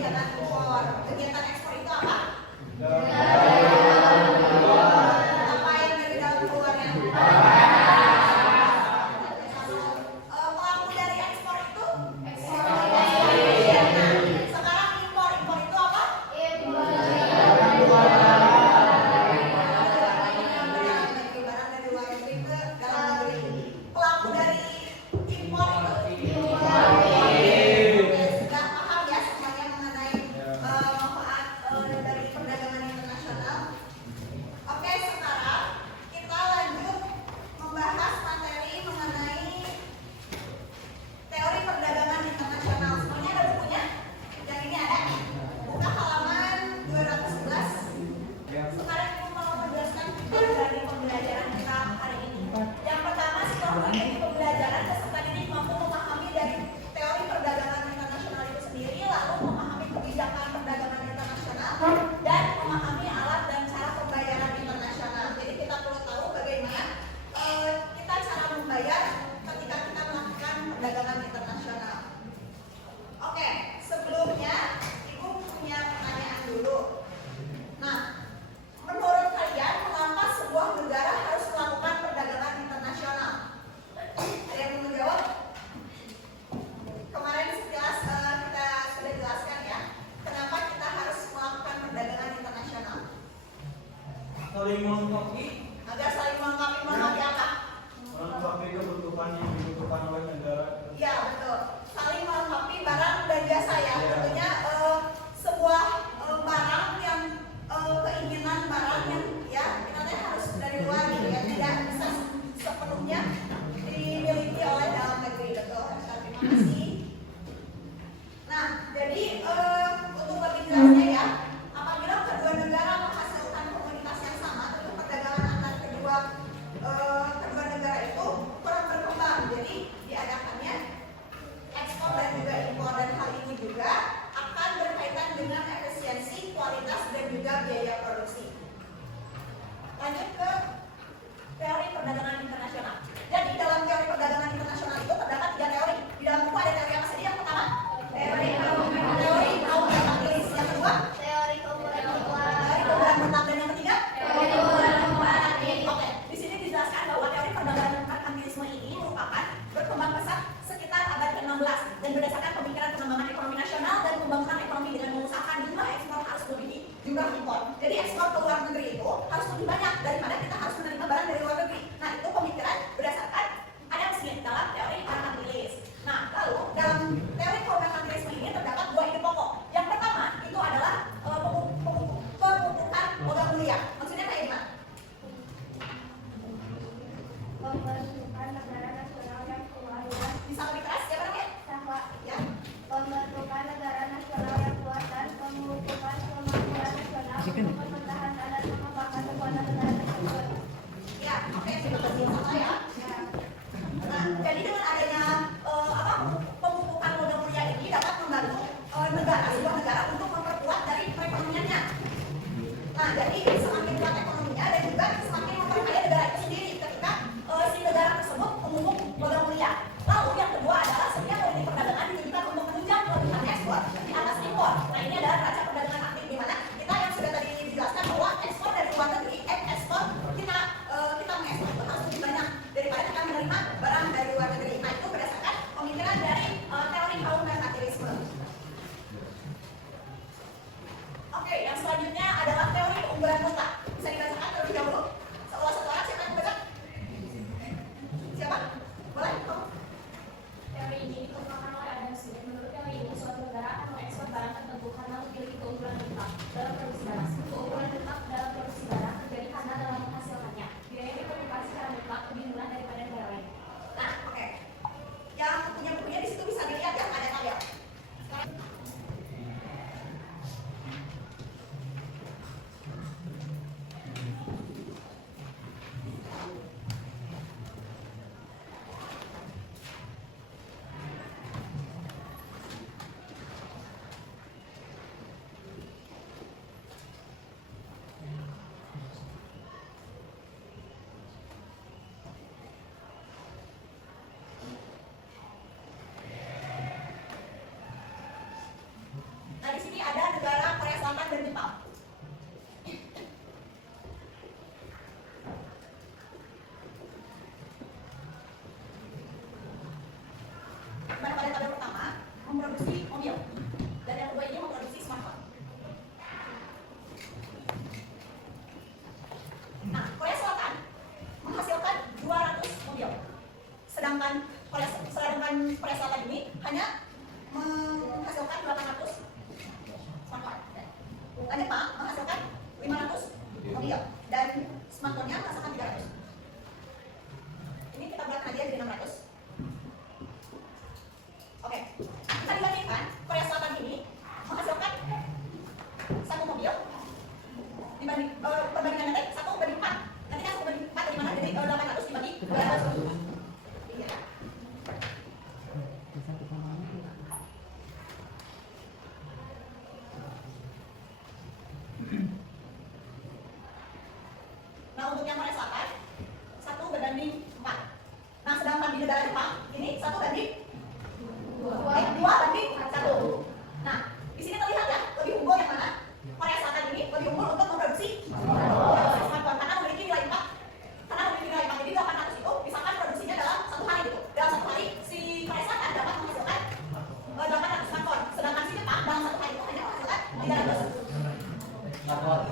kegiatan impor. Kegiatan ekspor itu apa? Apa yang dari dalam keluarnya? Pelaku dari ekspor itu? Sekarang impor itu apa? Barang dari luar negeri ke dalam negeri. Pelaku dari impor itu? Sudah paham ya semuanya mengenai manfaat dari perdagangan internasional. Oke, sekarang kita lanjut membahas materi mengenai teori perdagangan internasional. Semuanya ada bukunya? Yang ini ada? Buka halaman 211. Sekarang kita mau menjelaskan dari pembelajaran kita hari ini. Yang pertama, setelah mengikuti pembelajaran, peserta didik mampu memahami dari teori perdagangan internasional itu sendiri, lalu memahami kebijakan perdagangan internasional, dan memahami alat dan cara pembayaran internasional. Jadi kita perlu tahu bagaimana kita cara membayar ketika kita melakukan perdagangan internasional. Oke, sebelumnya Ibu punya pertanyaan dulu. Nah, menurut kalian mengapa sebuah negara harus melakukan perdagangan internasional? Ada yang mau menjawab? Kemarin sekilas kita sudah jelaskan ya, kenapa kita harus melakukan perdagangan internasional. Saling melengkapi Agar saling melengkapi apa? kebutuhan yang dibutuhkan oleh negara. Iya, betul. Saling melengkapi barang dan jasa ya. Tentunya sebuah barang yang keinginan barang yang ya kita teh harus dari luar gitu ya, tidak bisa sepenuhnya dimiliki oleh dalam negeri. Betul. Terima kasih. Nah, jadi untuk lebih jelasnya ya, apabila kedua negara menghasilkan komoditas yang sama, tentu perdagangan antar kedua negara itu kurang berkembang. Jadi diadakannya ekspor dan juga impor, dan hal ini juga akan berkaitan dengan efisiensi, kualitas, dan juga biaya produksi. Lanjut ke teori perdagangan internasional. Jadi dalam teori perdagangan internasional itu terdapat 3 teori. Di dalam buku ada teori apa saja? Yang pertama, teori kaum kapitalis. Yang kedua, teori keunggulan menang. Dan yang ketiga, teori keunggulan menang. Oke, di sini dijelaskan bahwa teori perdagangan merkantilisme ini merupakan berkembang pesat sekitar abad ke-16 dan berdasarkan pemikiran pengembangan ekonomi nasional dan pembangunan ekonomi dengan mengusahakan jumlah ekspor harus melebihi jumlah impor. Jadi ekspor keluar di sini ada negara Korea Selatan dan Jepang. Pada tabel pertama memproduksi mobil dan yang kedua ini memproduksi smartphone. Nah, Korea Selatan menghasilkan 200 mobil, sedangkan Korea Selatan ini hanya menghasilkan 800 smartphone. Dan Jepang menghasilkan 500 mobil dan smartphone-nya menghasilkan 300. Ini kita bulatkan aja jadi 600. Oke, kita dibandingkan Korea Selatan ini menghasilkan satu mobil dibanding perbandingan nanti 1/4. Nanti kan 1/4 dari mana? Jadi 800 dibagi 200. Iya. Nah, untuk yang Korea Selatan 1/4. Nah, sedangkan di negara Jepang ini 2/1. Nah, di sini terlihat ya, lebih unggul yang mana? Korea Selatan ini lebih unggul untuk memproduksi smartphone karena memiliki nilai 4. Jadi 800 itu misalkan produksinya dalam satu hari gitu. Dalam satu hari si Korea Selatan dapat menghasilkan 800 smartphone, sedangkan si Jepang dalam satu hari itu hanya menghasilkan 300 smartphone.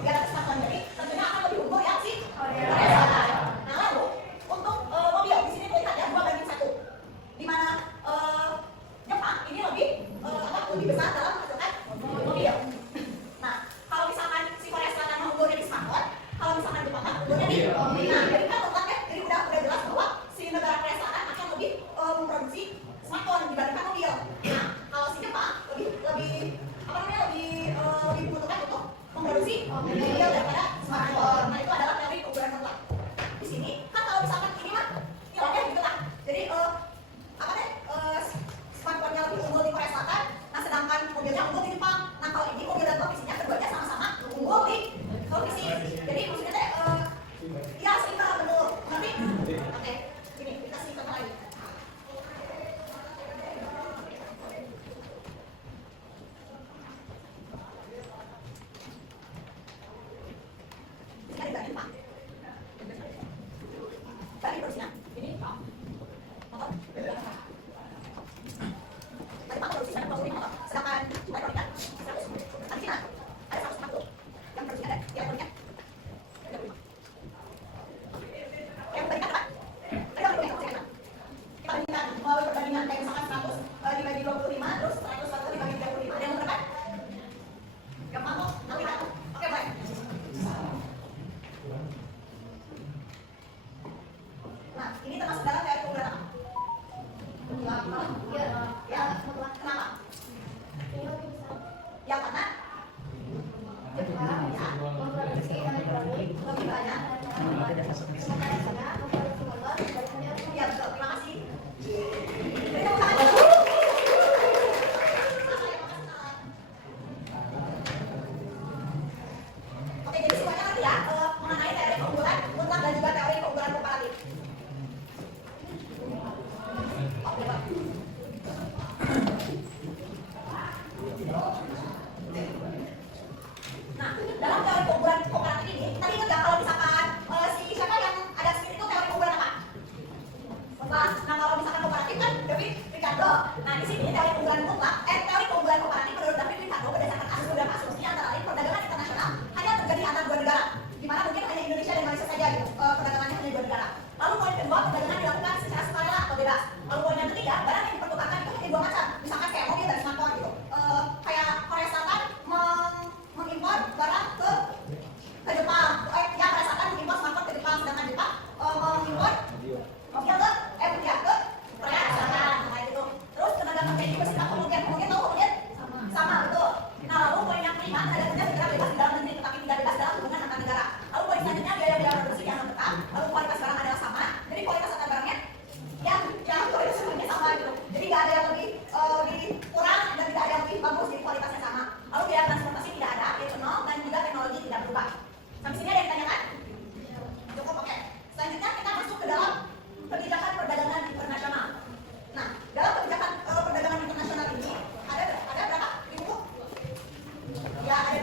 Jadi tentunya akan lebih unggul ya si Korea Selatan. Nah, lalu untuk mobil di sini terlihat ya 2/1, di mana Jepang ini lebih besar dalam menghasilkan mobil. Nah, kalau misalkan si Korea Selatan unggulnya di smartphone, kalau misalkan Jepang unggulnya di mobil. Nah, jadi kan totalnya jadi udah jelas bahwa si negara Korea Selatan akan lebih memproduksi smartphone dibandingkan mobil. Nah, kalau si Jepang lebih membutuhkan untuk memproduksi mobil daripada smartphone. Nah, itu adalah teori keunggulan mutlak. Di sini kan kalau misalkan ini mah nilainya gitu lah. Jadi smartphone-nya lebih unggul di Korea Selatan, nah sedangkan mobilnya unggul di Jepang. Nah, kalau ini mobil dan televisinya keduanya sama-sama unggul di televisi. Jadi maksudnya teh ya seimbang betul. Ngerti? Oke. Ini kita kasih contoh lagi. Ini dibandingkan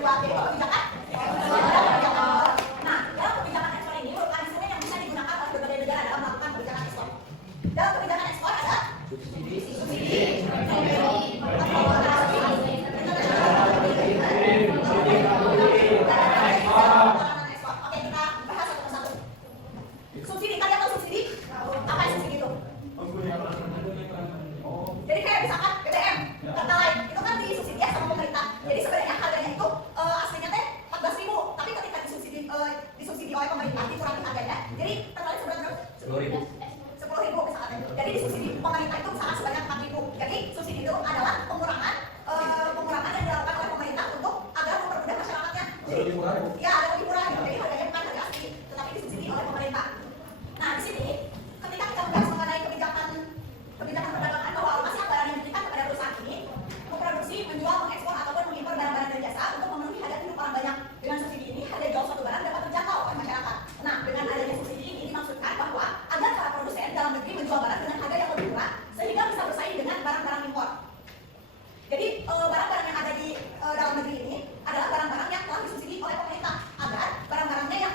dua. Jadi kebijakan. Nah, dalam kebijakan ekspor ini merupakan instrumen yang bisa digunakan oleh berbagai negara dalam melakukan kebijakan ekspor. Dalam kebijakan ekspor ada subsidi, Oke, kita bahas satu persatu. Subsidi, kalian tahu subsidi? Apa subsidi itu? Jadi kayak misalkan BBM, Pertalite, itu kan disubsidi ya sama pemerintah. Jadi sebenarnya harganya itu aslinya teh 14.000, tapi ketika disubsidi oleh pemerintah dikurangi harganya. Jadi Pertalite sebenarnya 10.000 misalkan. Jadi disubsidi pemerintah itu misalkan sebanyak 4.000. Jadi subsidi itu adalah pengurangan yang dilakukan oleh pemerintah untuk agar mempermudah masyarakatnya. Jadi, ya, lebih murah. Jadi harganya bukan harga asli, tetapi disubsidi oleh pemerintah. Nah, di sini ketika kita membahas mengenai kebijakan perdagangan bahwa alokasi anggaran yang diberikan kepada perusahaan ini memproduksi, menjual, mengekspor ataupun mengimpor barang-barang dan jasa untuk memenuhi hajat hidup orang banyak. Dengan subsidi ini, harga jual suatu barang dapat terjangkau oleh masyarakat. Nah, dengan adanya subsidi ini dimaksudkan bahwa agar para produsen dalam negeri menjual barang dengan harga yang lebih murah sehingga bisa bersaing dengan barang-barang impor. Jadi barang-barang yang ada di dalam negeri ini adalah barang-barang yang telah disubsidi oleh pemerintah agar barang-barangnya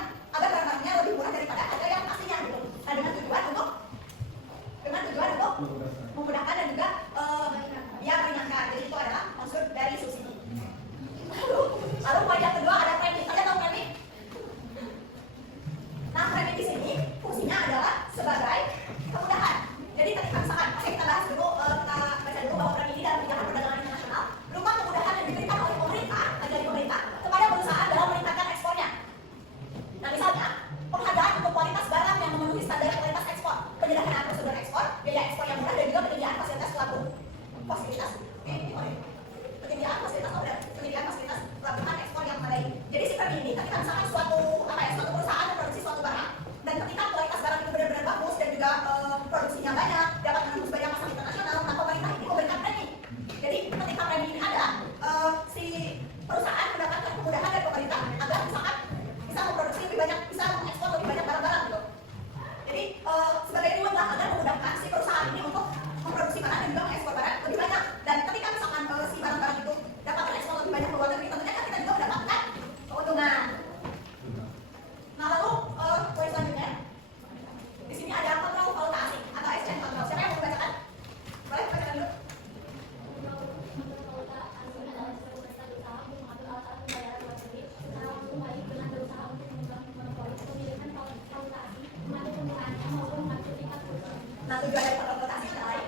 lebih murah daripada harga yang aslinya gitu. Nah, dengan tujuan untuk memudahkan dan juga meringankan. Jadi itu adalah maksud dari subsidi. Lalu poin yang kedua ada premi. Kalian tahu premi? Nah, premi di sini fungsinya adalah sebagai kemudahan. Jadi ketika misalkan, oke, kita bahas dulu, kita baca dulu bahwa premi ini dalam kebijakan perdagangan internasional berupa kemudahan yang diberikan oleh pemerintah kepada perusahaan dalam meningkatkan ekspornya. Nah, misalnya penghargaan untuk kualitas barang yang memenuhi standar kualitas ekspor, penyederhanaan prosedur ekspor, biaya ekspor yang murah dan juga penyediaan fasilitas pelabuhan ekspor yang memadai. Jadi si premi ini ketika misalkan suatu perusahaan memproduksi suatu barang dan ketika kualitas barang itu benar-benar bagus dan juga produksinya banyak, dapat menembus banyak pasar internasional, nah pemerintah ini memberikan premi. Jadi ketika premi ini ada, si perusahaan mendapatkan kemudahan dari pemerintah agar misalkan bisa memproduksi lebih banyak, bisa mengekspor lebih banyak barang-barang gitu. Jadi sebagai reward lah agar memudahkan si perusahaan ini untuk memproduksi barang dan juga mengekspor barang lebih banyak. Dan ketika misalkan si barang-barang itu dapat terekspor lebih banyak ke luar negeri, tentunya kan kita juga mendapatkan keuntungan. Nah, lalu poin selanjutnya di sini ada kontrol valuta asing atau exchange control. Siapa yang mau membacakan? Boleh bacakan dulu. Nah, tujuan dari kontrol valuta asing adalah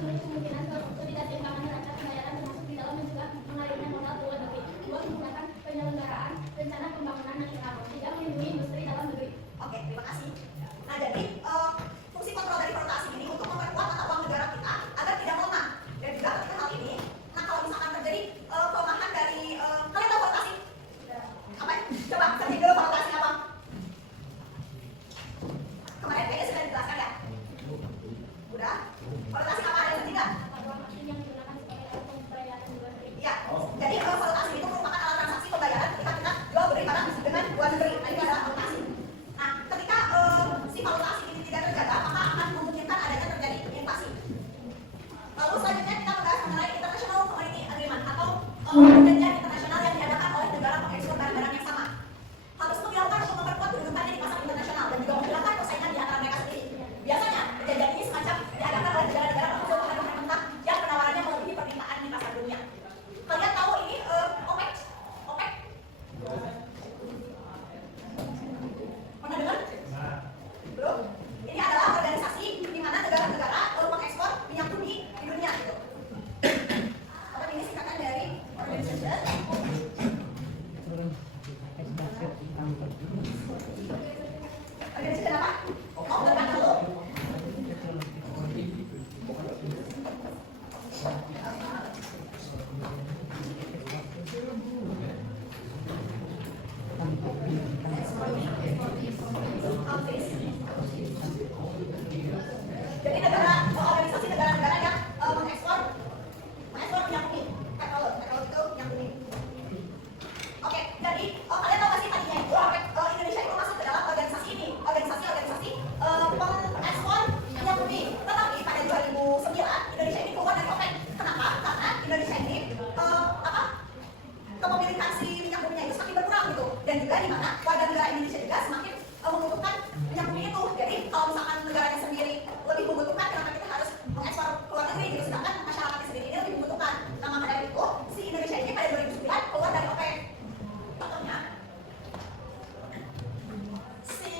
kemungkinan suatu tidak seimbang neraca pembayaran termasuk di dalam juga mengalirnya modal ke luar negeri. Dua, menggunakan penyelenggaraan rencana pembangunan nasional. Tiga, melindungi industri dalam negeri. Oke, terima kasih. Nah, jadi fungsi kontrol dari valuta asing ini untuk memperkuat mata uang negara kita agar tidak melemah. Dan juga ketika hal ini, nah kalau misalkan terjadi pelemahan dari kalian tahu valuta asing? Apa? Coba searching dulu valuta asing apa? Kemarin kayaknya sudah dijelaskan ya? Udah? Valuta asing apa? Ada yang ketiga? Ya, jadi valuta asing itu merupakan alat transaksi pembayaran ketika kita jual beli barang dengan luar negeri. Nah, ini adalah valuta asing. Nah, ketika kepemilikan si minyak buminya itu semakin berkurang gitu. Dan juga di mana warga negara Indonesia juga semakin membutuhkan minyak bumi itu. Jadi kalau misalkan negaranya sendiri lebih membutuhkan, kenapa kita harus mengekspor ke luar negeri gitu, sedangkan masyarakatnya sendiri ini lebih membutuhkan. Nah, maka dari itu si Indonesia ini pada 2009 keluar dari OPEC. Contohnya si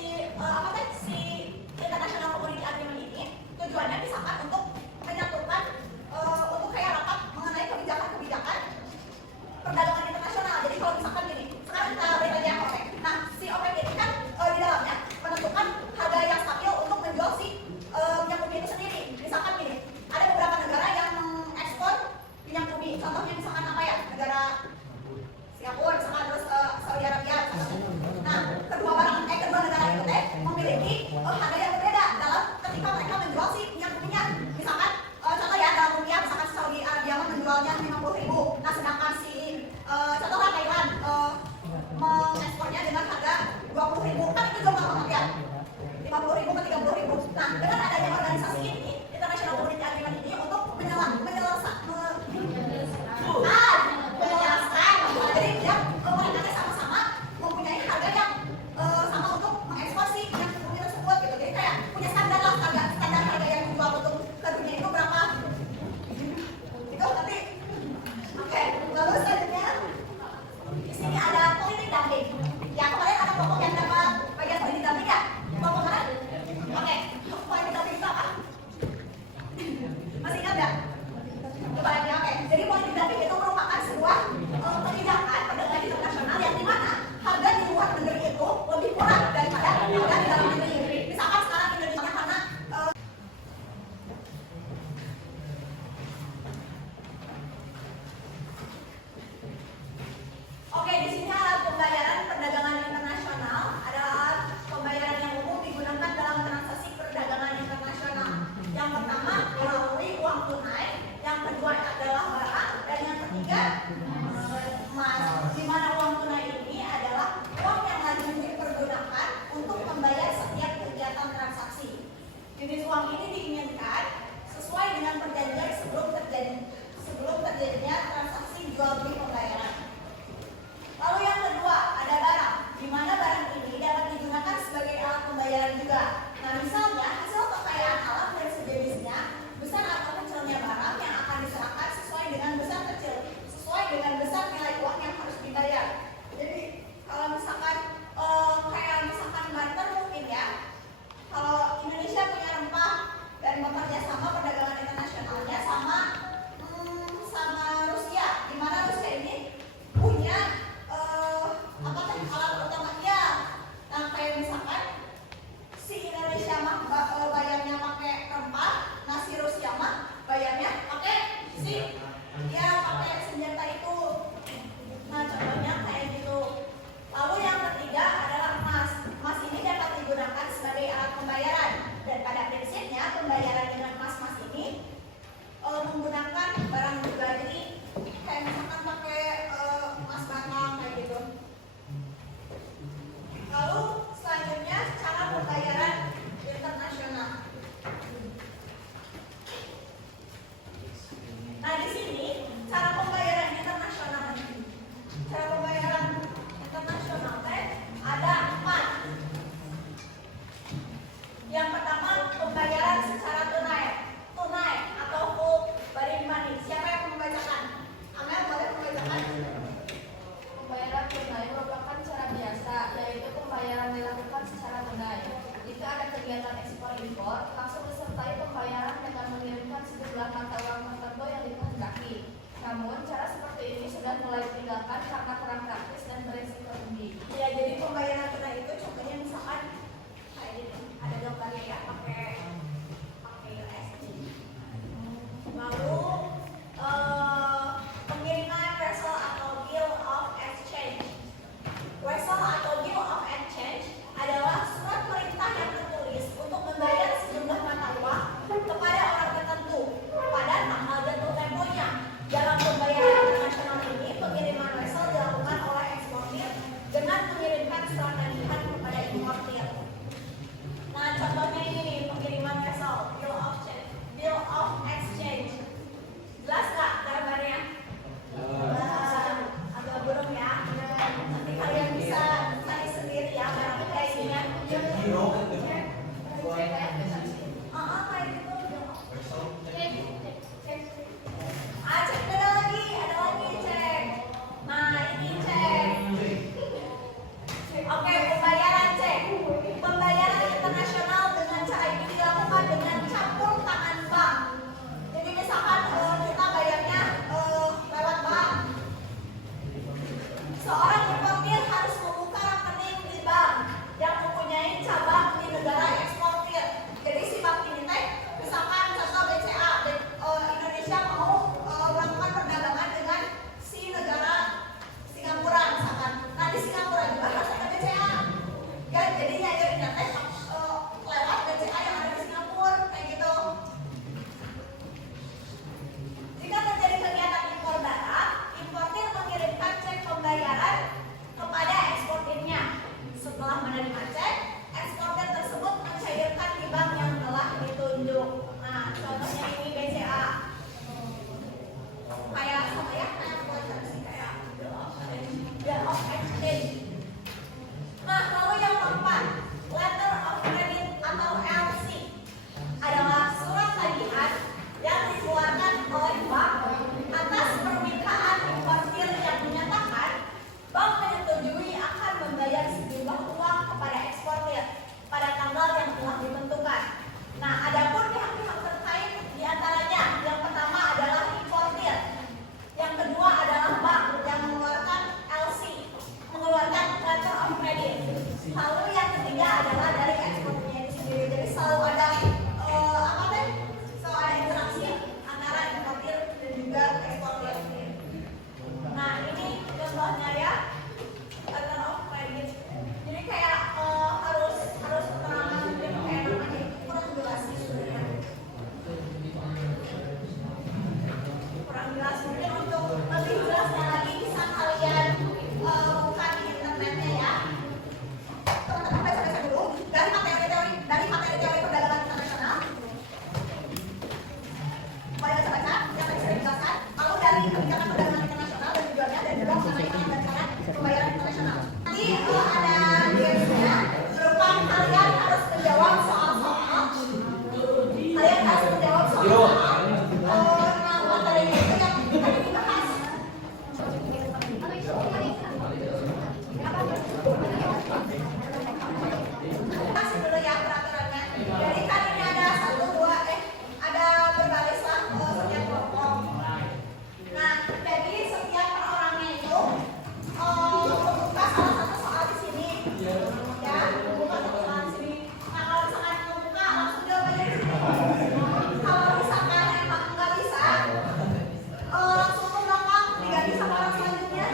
International Community Agreement ini tujuannya misalkan untuk menyatukan untuk kayak rapat mengenai kebijakan-kebijakan perdagangan internasional. Jadi kalau misalkan gini, sekarang kita balik aja OPEC. Nah, si OPEC ini kan di dalamnya menentukan harga yang stabil untuk menjual si minyak bumi itu sendiri. Misalkan gini, ada beberapa negara yang mengekspor minyak bumi. Contohnya misalkan apa ya? Negara Singapura, misalkan terus Saudi Arabia. Nah, kedua negara itu memiliki harga yang berbeda dalam ketika mereka menjual si minyak buminya. Misalkan contoh ya, dalam rupiah misalkan Saudi Arabia menjualnya 50.000. Nah, sedangkan si contohnya Thailand mengekspornya dengan harga 20.000. Kan itu jauh banget ya, 50.000 ke 30.000. Nah, dengan adanya organisasi ini, International Community Agreement ini untuk menjelaskan. Jadi dia mereka sama-sama mempunyai harga yang sama untuk mengekspor si minyak bumi tersebut gitu. Jadi kayak punya standar lah, standar harga yang dijual untuk ke dunia itu berapa itu nanti. Oke, lalu selanjutnya di sini ada politik dumping. Ya, kemarin ada kelompok yang dapat bagian politik dumping ya, kelompok mana? Oke, politik dumping itu apa? Masih ingat nggak? Coba lagi. Oke, jadi politik dumping itu merupakan sebuah kebijakan perdagangan internasional yang dimana harga di luar negeri itu lebih murah daripada harga di dalam negeri. Misalkan sekarang Indonesia karena oke, di sini alat pembayaran perdagangan internasional adalah pembayaran yang umum digunakan dalam transaksi perdagangan internasional. Yang pertama melalui uang tunai, yang kedua adalah barang, dan yang ketiga emas. Di mana uang tunai ini adalah uang yang lazim dipergunakan untuk membayar setiap kegiatan transaksi. Jenis uang ini diinginkan sesuai dengan perjanjian sebelum terjadinya transaksi jual beli pembayaran. Lalu yang kedua ada barang, di mana barang ini dapat digunakan sebagai alat pembayaran juga. Nah, misalnya hasil kekayaan alam dan sejenisnya, besar atau kecilnya barang yang akan diserahkan sesuai dengan besar nilai uang yang harus dibayar. Jadi kalau misalkan kayak misalkan barter mungkin ya, kalau Indonesia punya rempah dan bekerja sama perdagangan internasionalnya sama Rusia, di mana Rusia ini punya alat utamanya. Nah, kayak misalkan si Indonesia mah bayarnya pakai rempah, nah si Rusia mah bayarnya pakai senjata itu. Nah, contohnya kayak gitu. Lalu yang ketiga adalah emas. Emas ini dapat digunakan sebagai alat pembayaran, dan pada prinsipnya pembayaran dengan emas ini menggunakan barang juga. Jadi kayak misalkan pakai emas batang kayak gitu. Lalu selanjutnya cara pembayaran internasional. Nah, di sini cara pembayaran internasional ada 4. Yang pertama pembayaran secara tunai atau full body money. Siapa yang membacakan? Amel boleh membacakan? Pembayaran tunai merupakan cara biasa, yaitu pembayaran dilakukan secara tunai. Jika ada kegiatan ekspor impor, langsung disertai pembayaran dengan mengirimkan sejumlah mata uang tertentu yang dikehendaki. Namun, cara seperti ini sudah mulai ditinggalkan karena kurang praktis dan berisiko tinggi. Ya, jadi pembayaran tunai itu contohnya misalkan kayak gini, ada gambarnya ya, pakai USD. Lalu pengiriman vessel atau bill of exchange. Vessel atau bill of exchange adalah surat perintah yang tertulis untuk membayar sejumlah pembayaran internasional. Nanti ada gamesnya berupa kalian harus menjawab soal-soal. Kalian harus menjawab soal-soal. Nah, materinya itu yang tadi dibahas. Kasih dulu ya peraturannya. Jadi kan ini ada ada berbaris lah setiap kelompok. Nah, jadi setiap orangnya itu membuka salah satu soal di sini. Ya, membuka satu soal di sini. Nah, kalau misalkan membuka langsung jawab aja di sini. Kalau misalkan emang nggak bisa, langsung ke belakang diganti sama orang selanjutnya.